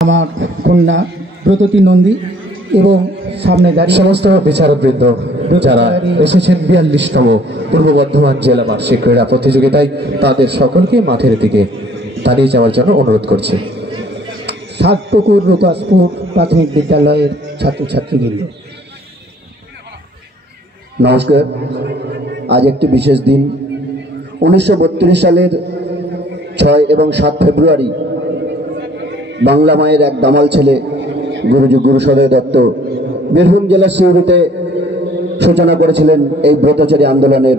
আমার কন্যা ব্রততী নন্দী এবং সামনে দাঁড়িয়ে সমস্ত বিচারকবৃন্দ যারা এসেছেন ৪২তম পূর্ব বর্ধমান জেলা বার্ষিক ক্রীড়া প্রতিযোগিতায় তাদের সকলকে মাঠের দিকে দাঁড়িয়ে যাওয়ার জন্য অনুরোধ করছি। সাতপুকুর রূপাসপুর প্রাথমিক বিদ্যালয়ের ছাত্রছাত্রীবৃন্দ, নমস্কার। আজ একটি বিশেষ দিন। 1932 সালের 6 এবং 7 ফেব্রুয়ারি বাংলা মায়ের এক দামাল ছেলে গুরুজি গুরুসদয় দত্ত বীরভূম জেলার সিউড়িতে সূচনা করেছিলেন এই ব্রতচারী আন্দোলনের।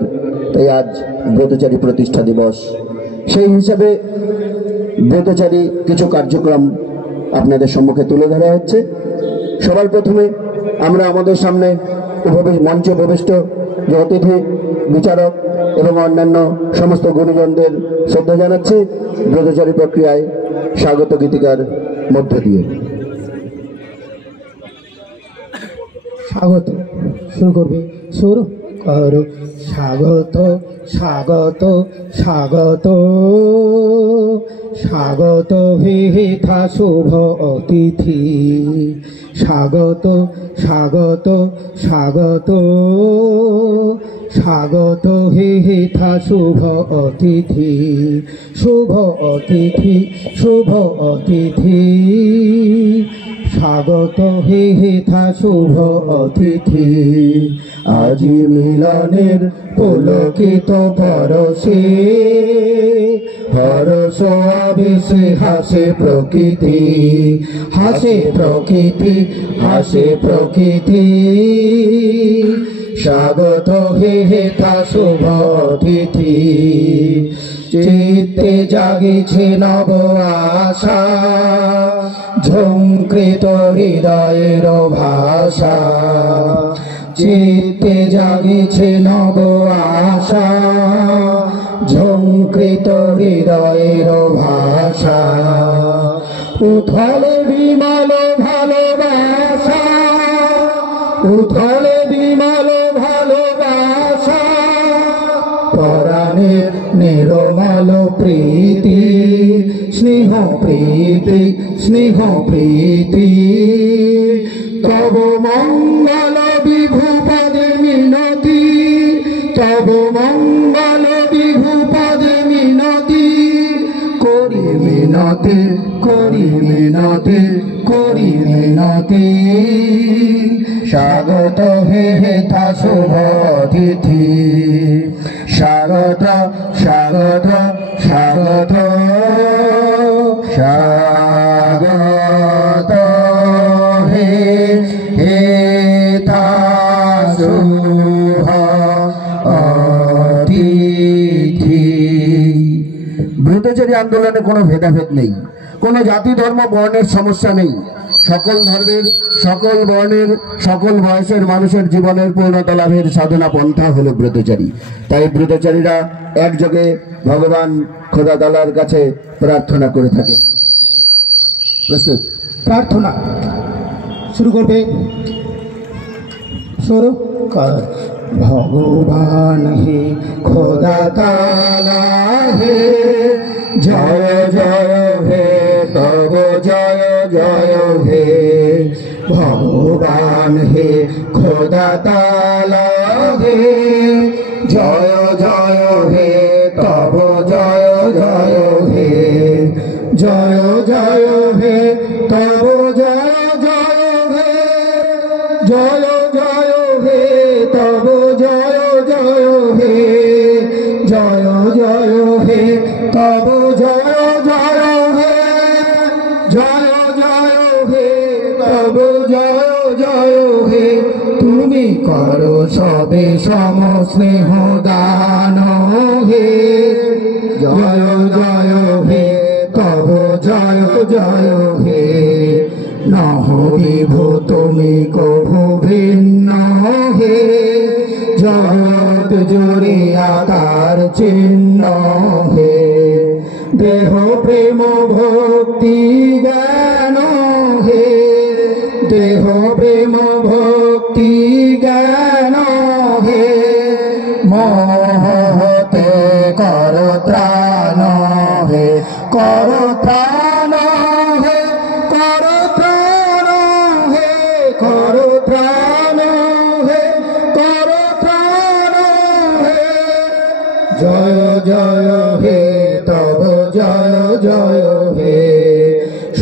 তাই আজ ব্রতচারী প্রতিষ্ঠা দিবস। সেই হিসাবে ব্রতচারী কিছু কার্যক্রম আপনাদের সম্মুখে তুলে ধরা হচ্ছে। সবার প্রথমে আমরা আমাদের সামনে মঞ্চে উপবিষ্ট যে অতিথি, বিচারক এবং অন্যান্য সমস্ত গুরুজনদের শ্রদ্ধা জানাচ্ছি ব্রতচারী প্রক্রিয়ায় স্বাগত গীতিকার মধ্য দিয়ে। স্বাগত শুরু করবে, শুরু করো। স্বাগত স্বাগত স্বাগত স্বাগত ভিথা শুভ অতিথি, স্বাগত স্বাগত স্বাগত স্বাগত ভিথা শুভ অতিথি, শুভ অতিথি শুভ অতিথি, স্বাগত হেথা শুভ অতিথি। আজি মিলনের পুলকিত পরশে, হরষ আবেশে হাসে প্রকৃতি, হাসে প্রকৃতি, হাসে প্রকৃতি। স্বাগত হেথা শুভ অতিথি। চিত্তে জাগিছে নব আশা, ঝঙ্কৃত হৃদয়ের ভাষা। চিত্তে জাগিছে নব আশা, ঝঙ্কৃত হৃদয়ের ভাষা। উথলে বিমল ভালোবাসা, উথলে বিমল ভালোবাসা। পরাণের নির্মল প্রীতি, স্নেহ প্রীতি, স্নেহ প্রীতি। তব মঙ্গল বিভূপদে মিনতি, তব মঙ্গল বিভূপদে মিনতি। করি মিনতি, করি মিনতি, করি মিনতি। স্বাগত হেথা শুভ অতিথি, স্বাগত স্বাগত স্বাগত স্বাগত হেথা শুভ অতিথি। ব্রতচারী আন্দোলনে কোনো ভেদাভেদ নেই, কোনো জাতি ধর্ম বর্ণের সমস্যা নেই। সকল ধর্মের, সকল বর্ণের, সকল বয়সের মানুষের জীবনের পূর্ণতা লাভের সাধনা পন্থা হলো ব্রতচারী। তাই ব্রতচারীরা একযোগে ভগবান খোদা তাআলার কাছে প্রার্থনা করে থাকে। প্রস্তুত? প্রার্থনা শুরু করবে, শুরু কর। ভগবান হে খোদা তাআলা হে, জয় জয় হে তব জয় জয় হে। ভগবান হে খোদা তাআলা হে, জয় জয় হে তব জয় জয় হে। জয় জয় হে তব জয় জয় হে, জয় জয় হে তব জয় জয় হে। জয় জয় হে তব জয় জয় হে, জয় জয় হে তব জয় জয় হে। তুমি করো সবে সম স্নেহ দান হে, জয় জয় হে তব জয় জয় হে। নহ বিভু তুমি কভু ভিন্ন হে, জগৎ জুড়ে আকার চিহ্ন হে। দেহ প্রেম ভক্তি জ্ঞান হে, দেহ প্রেম ভক্তি জ্ঞান হে। মহতে কর ত্রাণ হে, কর ত্রাণ হে, কর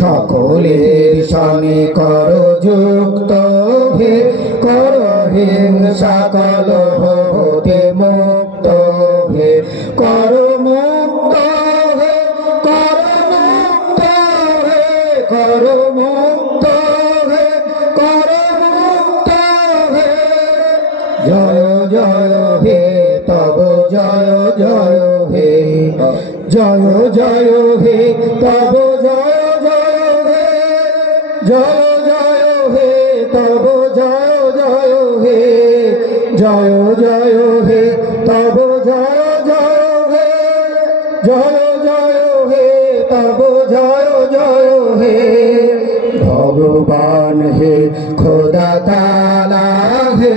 সকলের সঙ্গে করো যুক্ত হে, করো হিংসা কলহ হতে মুক্ত হে, করো মুক্ত হে, করো মুক্ত হে, করো মুক্ত হে, করো মুক্ত হে। জয় জয় হে তব জয় জয় হে, জয় জয় হে তব জয় জয় হে, জয় জয় হে তব জয় জয় হে, জয় জয় হে তব জয় জয় হে, জয় জয় হে তব জয় জয় হে। ভগবান হে খোদা তাআলা হে,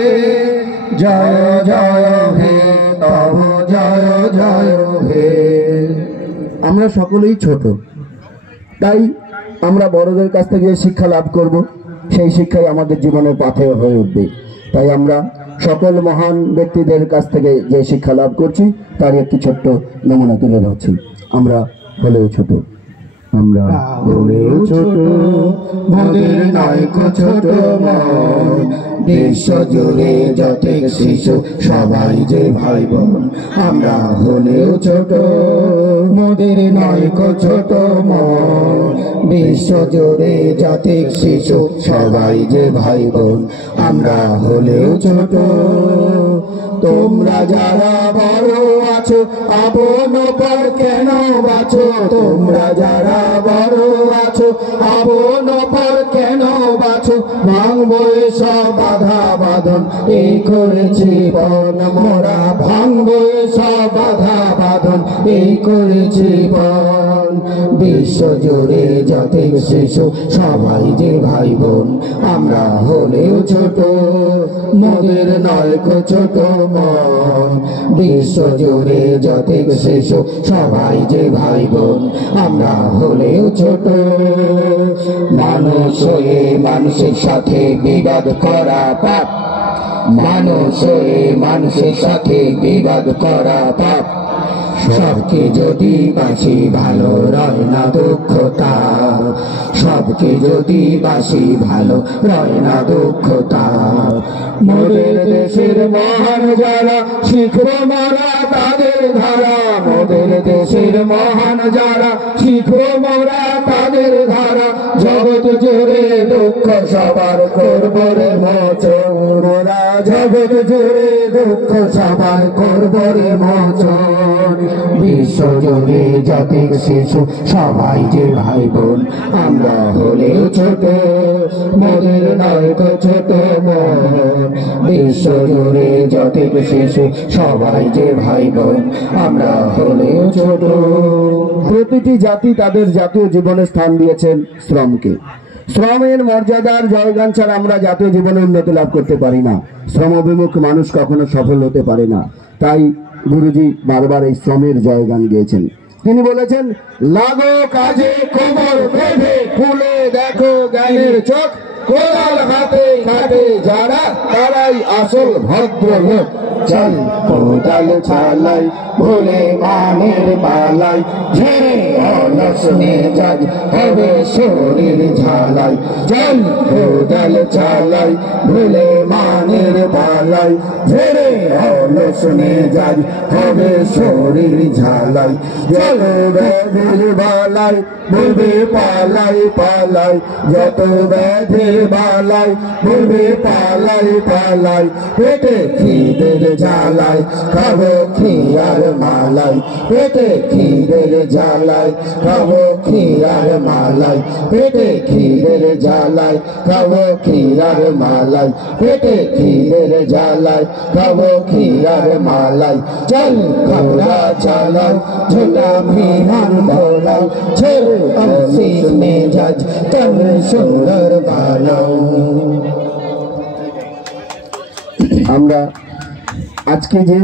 জয় জয় হে তব জয় জয় হে। আমরা সকলেই ছোট, তাই আমরা বড়দের কাছ থেকে শিক্ষা লাভ করব, সেই শিক্ষাই আমাদের জীবনের পাথেয় হয়ে উঠবে। তাই আমরা সকল মহান ব্যক্তিদের কাছ থেকে যে শিক্ষা লাভ করছি তার একটি ছোট্ট নমুনা তুলে ধরছি। আমরা হলেও ছোট, আমরা হলেও ছোট, মোদের নায়ক ছোট মন, বিশ্ব জুড়ে যতেক শিশু সবাই যে ভাই বোন। আমরা হলেও ছোট, মোদের নায়ক ছোট মন, বিশ্ব জুড়ে যতেক শিশু সবাই যে ভাই বোন। আমরা হলেও ছোট, তোমরা যারা বড় আছো আপন পর কেন বাছো, তোমরা যারা বড় আছো আপন পর কেন বাছো। ভাঙবো সব বাধা বাঁধন এই করেছি পণ মোরা, ভাঙবো সব বাধা বাঁধন এই করেছি পণ। বিশ্ব জুড়ে যতেক শিশু সবাই যে ভাই বোন। আমরা হলেও ছোট, মোদের নয়ক ছোট মন, বিশ্ব জুড়ে যতেক শিশু সবাই যে ভাই বোন। আমরা হলেও ছোট, মানুষ হয়ে মানুষের সাথে বিবাদ করা পাপ, মানুষ হয়ে মানুষের সাথে বিবাদ করা পাপ। সবকে যদি বাসি ভালো রয় না দুঃখতা, সবকে যদি বাসি ভালো রয় না দুঃখতা। মোদের দেশের মহান যারা শিখবো মোরা তাদের ধারা, মোদের দেশের মহান যারা শিখবো মোরা তাদের ধারা। জগৎ জুড়ে দুঃখ সবার করবো রে মোচন, মোরা জগৎ জুড়ে দুঃখ সবার করবো রে মোচন। বিশ্ব জুড়ে যতেক শিশু সবাই যে ভাই বোন। আমরা হলেও ছোট, মোদের নায়ক ছোট মন, বিশ্ব জুড়ে যতেক শিশু সবাই যে ভাই বোন। আমরা হলেও ছোট। প্রতিটি জাতি তাদের জাতীয় জীবনে স্থান দিয়েছেন শ্রমকে। শ্রমের মর্যাদার জয়গান ছাড়া আমরা জাতীয় জীবনে উন্নতি লাভ করতে পারি না। শ্রমবিমুখ মানুষ কখনো সফল হতে পারে না। তাই গুরুজি বারবার এই শ্রমের জয়গান গেয়েছেন। তিনি বলেছেন, লাগো কাজে কোমর বেঁধে, খুলে দেখো জ্ঞানের চোখ, কোদাল হাতে ঘাটে যারা তারাই আসল ভদ্রলোক। চল কোদাল চালাই ভুলে মানের পালাই, ঝেড়ে অলস মেজাজ হবে শরীর ঝালাই। চল কোদাল চালাই ভুলে মানের পালাই, ঝেড়ে অলস মেজাজ হবে শরীর ঝালাই। চল ব্যাধির বালাই বলবে পালাই পালাই, যত ব্যাধির বালাই বলবে পালাই পালাই। পেটে খিদের জ্বালাই খাবো খিয়ার মালাই, পেটে খিদের জ্বালাই খাবো খিয়ার মালাই, পেটে খিদের জ্বালাই খাবো খিয়ার মালাই, পেটে খিদের জ্বালাই খাবো খিয়ার মালাই। চল খবরা চালাও ঝোলা বিমান দৌড়াও, ছেড়ে অফিস মেজাজ তন সুন্দর বানাও। আমরা আজকে যে